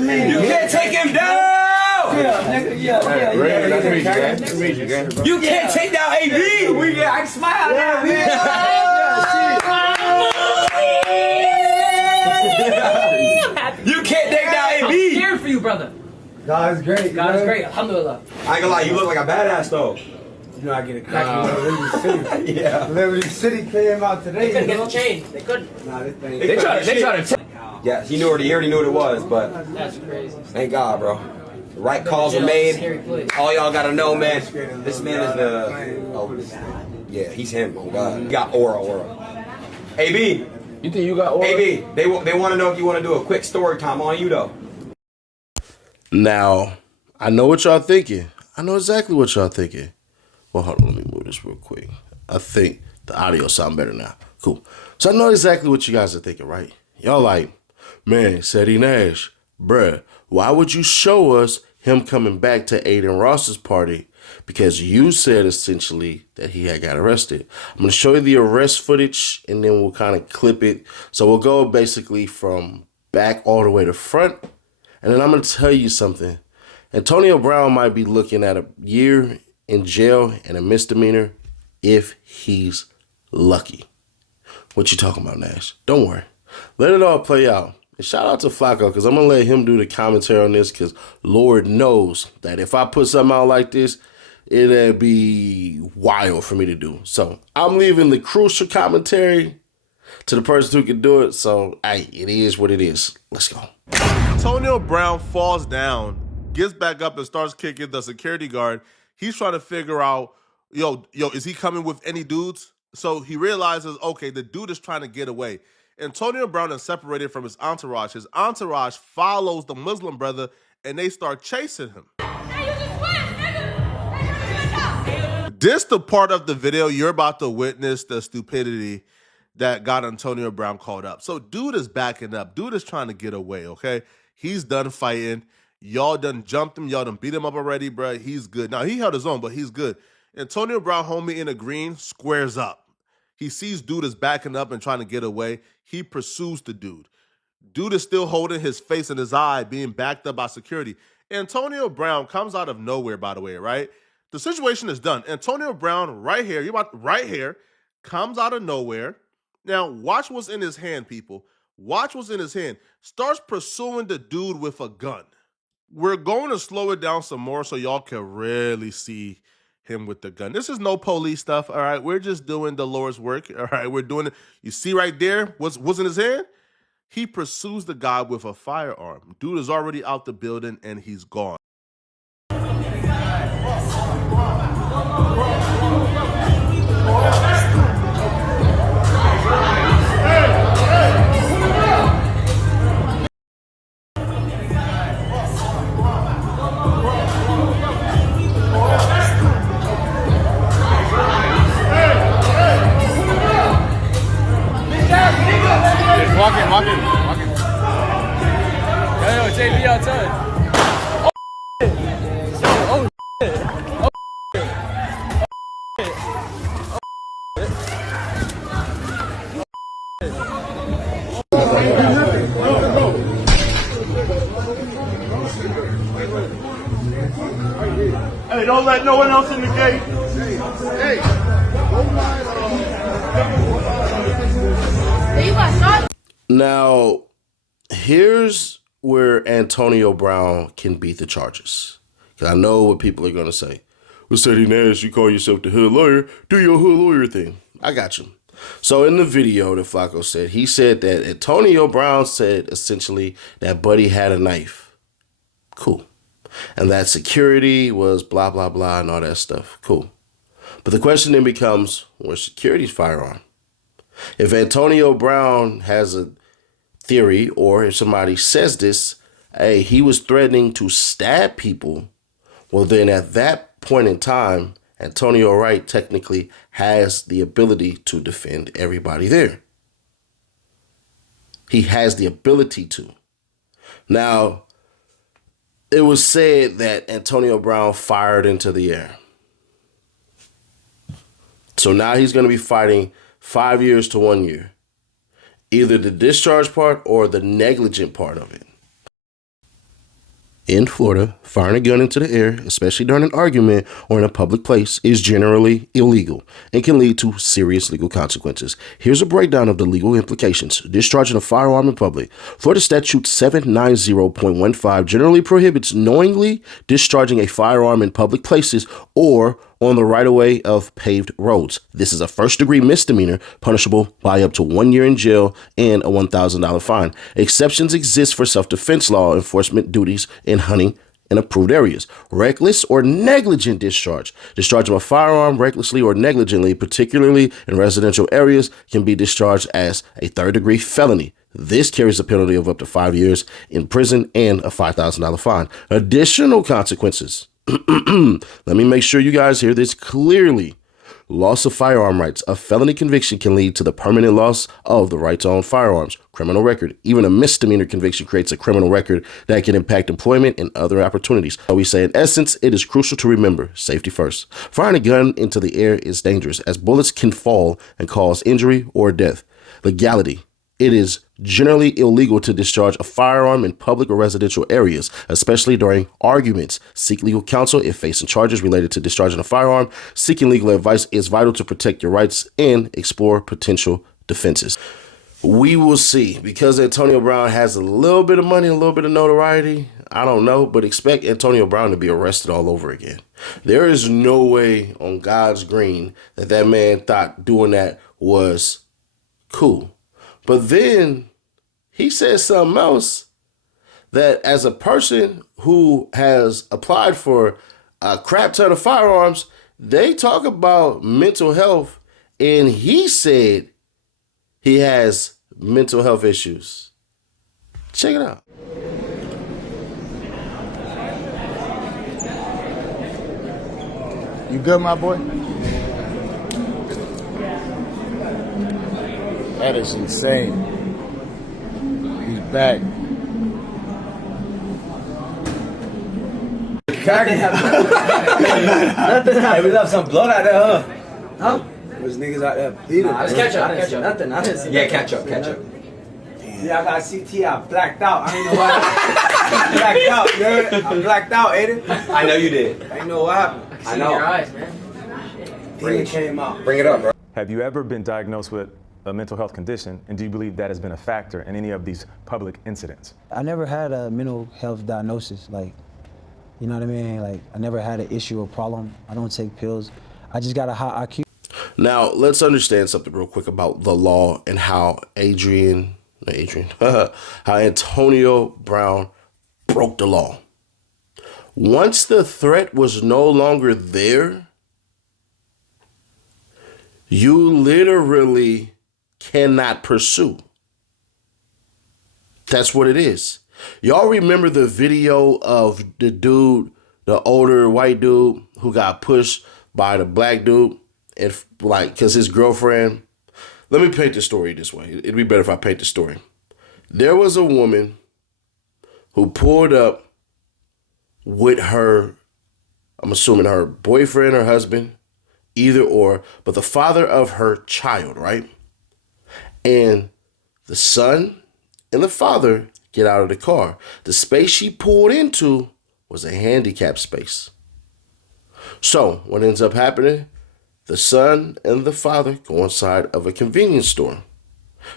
man. You can't take him down. Nice to meet you, gang. You can't take down AB. I can smile now, man. You can't take down I'm AB. scared for you, brother. God is great. God is great. Alhamdulillah. I ain't gonna lie, you look like a badass though. You know, I get a crack in Liberty City. Yeah. Liberty City came out today. They couldn't get the chain. They couldn't. Nah, this thing. They try to. Yeah, he already knew what it was, but That's crazy. thank God, bro. The right calls were made. Scary place. All y'all gotta know, man. This man is the. Oh, yeah, he's him. Oh God, he got aura. AB. You think you got aura? AB. They want to know if you want to do a quick story time on you though. Now, I know what y'all thinking. I know exactly what y'all thinking. Well, hold on, let me move this real quick. I think the audio sound better now. Cool. So I know exactly what you guys are thinking, right? Y'all like, man, Sadie Nash, bruh, why would you show us him coming back to Adrin Ross's party? Because you said essentially that he had got arrested. I'm going to show you the arrest footage and then we'll kind of clip it. So we'll go basically from back all the way to front. And then I'm going to tell you something. Antonio Brown might be looking at a year in jail and a misdemeanor if he's lucky. What you talking about, Nash? Don't worry. Let it all play out. And shout out to Flacco, because I'm going to let him do the commentary on this, because Lord knows that if I put something out like this, it'd be wild for me to do. So I'm leaving the crucial commentary to the person who can do it. So, hey, it is what it is. Let's go. Antonio Brown falls down, gets back up and starts kicking the security guard. He's trying to figure out, yo, is he coming with any dudes? So he realizes, okay, the dude is trying to get away. Antonio Brown is separated from his entourage. His entourage follows the Muslim brother, and they start chasing him. This the part of the video you're about to witness the stupidity that got Antonio Brown caught up. So dude is backing up. Dude is trying to get away, okay? He's done fighting. Y'all done jumped him. Y'all done beat him up already, bro. He's good. Now, he held his own, but he's good. Antonio Brown, homie in the green, squares up. He sees dude is backing up and trying to get away. He pursues the dude. Dude is still holding his face and his eye, being backed up by security. Antonio Brown comes out of nowhere, by the way, right? The situation is done. Antonio Brown, right here, comes out of nowhere. Now, watch what's in his hand, people. Watch what's in his hand. Starts pursuing the dude with a gun. We're going to slow it down some more so y'all can really see him with the gun. This is no police stuff, all right? We're just doing the Lord's work, all right? We're doing it. You see right there what's in his hand? He pursues the guy with a firearm. Dude is already out the building and he's gone. Walk in. Yo, JB outside. Oh, shit. Oh, shit. Oh, shit. Hey, don't let no one else in the gate. Hey. You got shot? Now, here's where Antonio Brown can beat the charges. Because I know what people are going to say. Well, Sadie Nash, you call yourself the hood lawyer. Do your hood lawyer thing. I got you. So in the video that Flacco said, he said that Antonio Brown said essentially that Buddy had a knife. Cool. And that security was blah, blah, blah, and all that stuff. Cool. But the question then becomes, where's security's firearm? If Antonio Brown has a theory, or if somebody says this, hey, he was threatening to stab people, well, then at that point in time, Antonio Wright technically has the ability to defend everybody there. He has the ability to. Now, it was said that Antonio Brown fired into the air. So now he's going to be fighting 5 years to 1 year. Either the discharge part or the negligent part of it. In Florida, firing a gun into the air, especially during an argument or in a public place, is generally illegal and can lead to serious legal consequences. Here's a breakdown of the legal implications. Discharging a firearm in public. Florida Statute 790.15 generally prohibits knowingly discharging a firearm in public places or on the right-of-way of paved roads. This is a first-degree misdemeanor punishable by up to 1 year in jail and a $1,000 fine. Exceptions exist for self-defense law enforcement duties in hunting in approved areas. Reckless or negligent discharge. Discharging a firearm recklessly or negligently, particularly in residential areas, can be discharged as a third-degree felony. This carries a penalty of up to 5 years in prison and a $5,000 fine. Additional consequences. Let me make sure you guys hear this clearly. Loss of firearm rights. A felony conviction can lead to the permanent loss of the right to own firearms. Criminal record. Even a misdemeanor conviction creates a criminal record that can impact employment and other opportunities. So we say, in essence, it is crucial to remember safety first. Firing a gun into the air is dangerous as bullets can fall and cause injury or death. Legality. It is generally illegal to discharge a firearm in public or residential areas, especially during arguments. Seek legal counsel if facing charges related to discharging a firearm. Seeking legal advice is vital to protect your rights and explore potential defenses. We will see. Because Antonio Brown has a little bit of money, a little bit of notoriety, I don't know, but expect Antonio Brown to be arrested all over again. There is no way on God's green that man thought doing that was cool. But then he says something else that as a person who has applied for a crap ton of firearms, they talk about mental health, and he said he has mental health issues. Check it out. You good, my boy? That is insane. He's back. Nothing happened. We left some blood out there, huh? Huh? There's niggas out there bleeding. It's ketchup. Ketchup. Nothing. I didn't see Yeah, ketchup. Yeah, I got CT. I blacked out. I ain't know what happened. I blacked out, dude. I blacked out, Adin. I know you did. I ain't know what happened. I in know. your eyes, man. Demon came out. Bring it up, bro. Have you ever been diagnosed with a mental health condition, and do you believe that has been a factor in any of these public incidents? I never had a mental health diagnosis, like, you know what I mean? Like, I never had an issue or problem. I don't take pills. I just got a high IQ. Now, let's understand something real quick about the law and how how Antonio Brown broke the law. Once the threat was no longer there, you literally cannot pursue. That's what it is. Y'all remember the video of the dude, the older white dude who got pushed by the black dude, and like, cause his girlfriend. Let me paint the story this way. It'd be better if I paint the story. There was a woman who pulled up with her, I'm assuming her boyfriend or husband, either or, but the father of her child, right? And the son and the father get out of the car. The space she pulled into was a handicapped space. So what ends up happening? The son and the father go inside of a convenience store.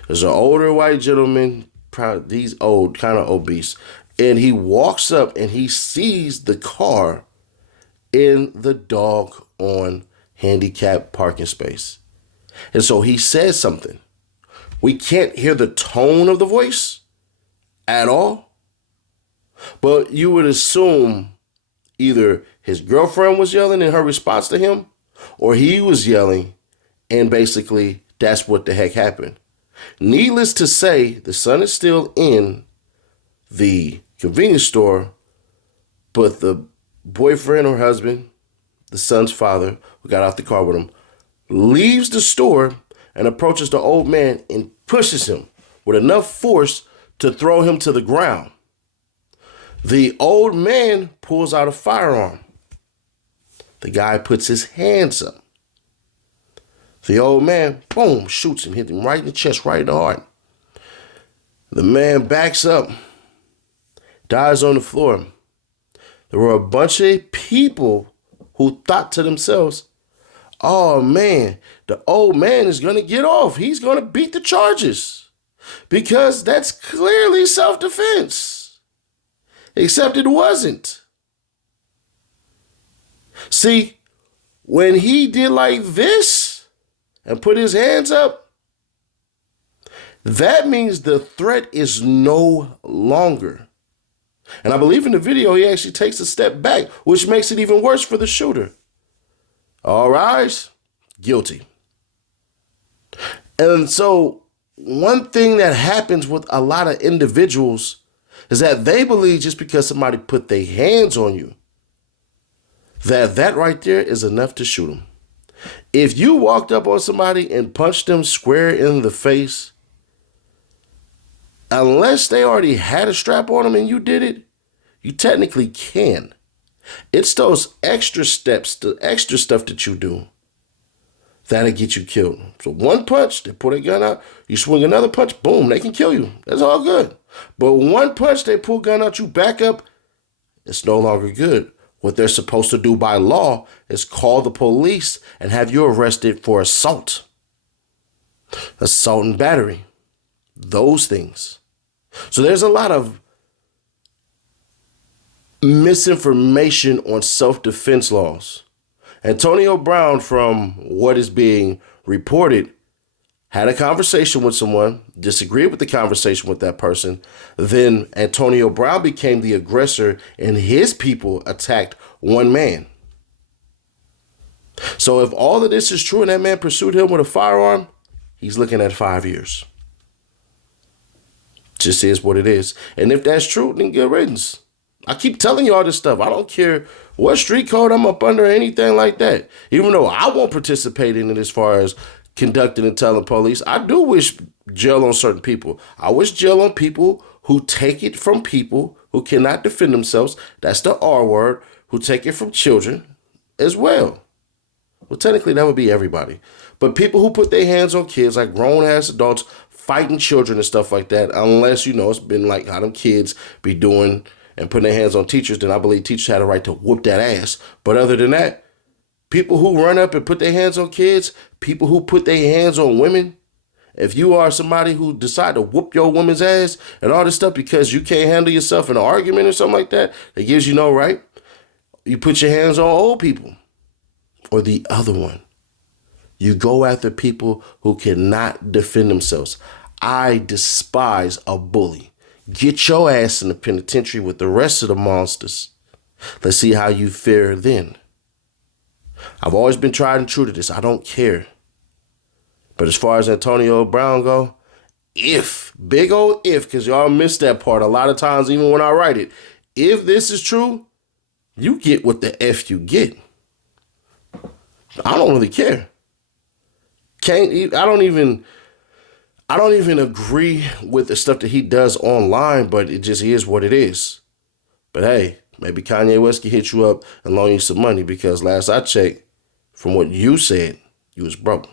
There's an older white gentleman, he's old, kind of obese, and he walks up and he sees the car in the doggone handicapped parking space. And so he says something. We can't hear the tone of the voice at all, but you would assume either his girlfriend was yelling in her response to him, or he was yelling, and basically that's what the heck happened. Needless to say, the son is still in the convenience store, but the boyfriend or husband, the son's father, who got out the car with him, leaves the store and approaches the old man and pushes him with enough force to throw him to the ground. The old man pulls out a firearm. The guy puts his hands up. The old man, boom, shoots him, hit him right in the chest, right in the heart. The man backs up, dies on the floor. there were a bunch of people who thought to themselves, oh man, the old man is going to get off. He's going to beat the charges because that's clearly self-defense. Except it wasn't. See, when he did like this and put his hands up, that means the threat is no longer. And I believe in the video, he actually takes a step back, which makes it even worse for the shooter. All rise, guilty. And so one thing that happens with a lot of individuals is that they believe just because somebody put their hands on you, that right there is enough to shoot them. If you walked up on somebody and punched them square in the face, unless they already had a strap on them and you did it, you technically can. It's those extra steps, the extra stuff that you do that'll get you killed. So one punch, they pull their gun out, you swing another punch, boom, they can kill you. That's all good. But one punch, they pull gun out, you back up, it's no longer good. What they're supposed to do by law is call the police and have you arrested for assault and battery, those things. So there's a lot of misinformation on self-defense laws. Antonio Brown, from what is being reported, had a conversation with someone, disagreed with the conversation with that person. Then Antonio Brown became the aggressor and his people attacked one man. So if all of this is true and that man pursued him with a firearm, he's looking at 5 years. Just is what it is. And if that's true, then good riddance. I keep telling you all this stuff. I don't care what street code I'm up under or anything like that. Even though I won't participate in it as far as conducting and telling police, I do wish jail on certain people. I wish jail on people who take it from people who cannot defend themselves. That's the R word, who take it from children as well. Well, technically, that would be everybody. But people who put their hands on kids, like grown-ass adults, fighting children and stuff like that, unless, it's been like how them kids be doing and putting their hands on teachers, then I believe teachers had a right to whoop that ass. But other than that, people who run up and put their hands on kids, people who put their hands on women, if you are somebody who decide to whoop your woman's ass and all this stuff because you can't handle yourself in an argument or something like that, that gives you no right, you put your hands on old people. Or the other one, you go after people who cannot defend themselves. I despise a bully. Get your ass in the penitentiary with the rest of the monsters. Let's see how you fare then. I've always been tried and true to this. I don't care. But as far as Antonio Brown go, big old if, because y'all missed that part a lot of times even when I write it. If this is true, you get what the F you get. I don't really care. I don't even agree with the stuff that he does online, but it just is what it is. But hey, maybe Kanye West can hit you up and loan you some money because last I checked, from what you said, you was broke.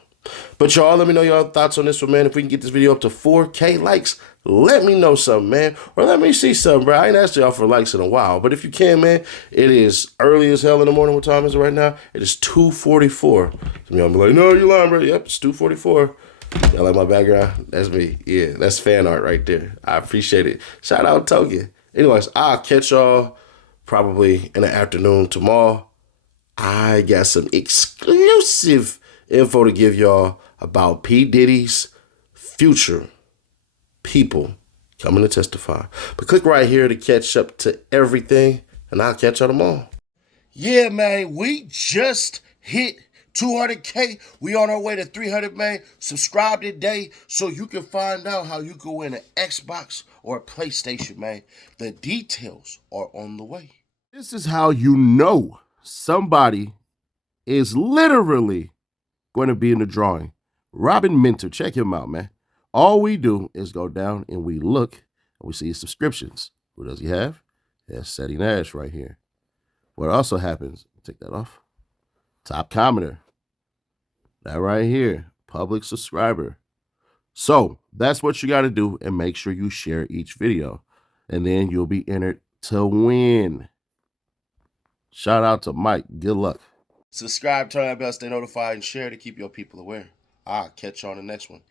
But y'all, let me know your thoughts on this one, man. If we can get this video up to 4K likes, let me know something, man. Or let me see something, bro. I ain't asked y'all for likes in a while. But if you can, man, it is early as hell in the morning. What time is it right now? It is 2:44. Some of y'all be like, no, you lying, bro. Yep, it's 2:44. Y'all like my background? That's me. Yeah, that's fan art right there. I appreciate it. Shout out Token. Anyways, I'll catch y'all probably in the afternoon tomorrow. I got some exclusive info to give y'all about P. Diddy's future people coming to testify. But click right here to catch up to everything, and I'll catch y'all tomorrow. Yeah, man, we just hit 200K. We on our way to 300, man. Subscribe today so you can find out how you can win an Xbox or a PlayStation, man. The details are on the way. This is how you know somebody is literally going to be in the drawing. Robin Minter, check him out, man. All we do is go down and we look and we see his subscriptions. Who does he have? That's Seti Nash right here. What also happens, take that off. Top commenter. That right here, public subscriber. So that's what you got to do, and make sure you share each video, and then you'll be entered to win Shout out to Mike. Good luck. Subscribe, turn that bell, stay notified, and share to keep your people aware. I'll catch you on the next one.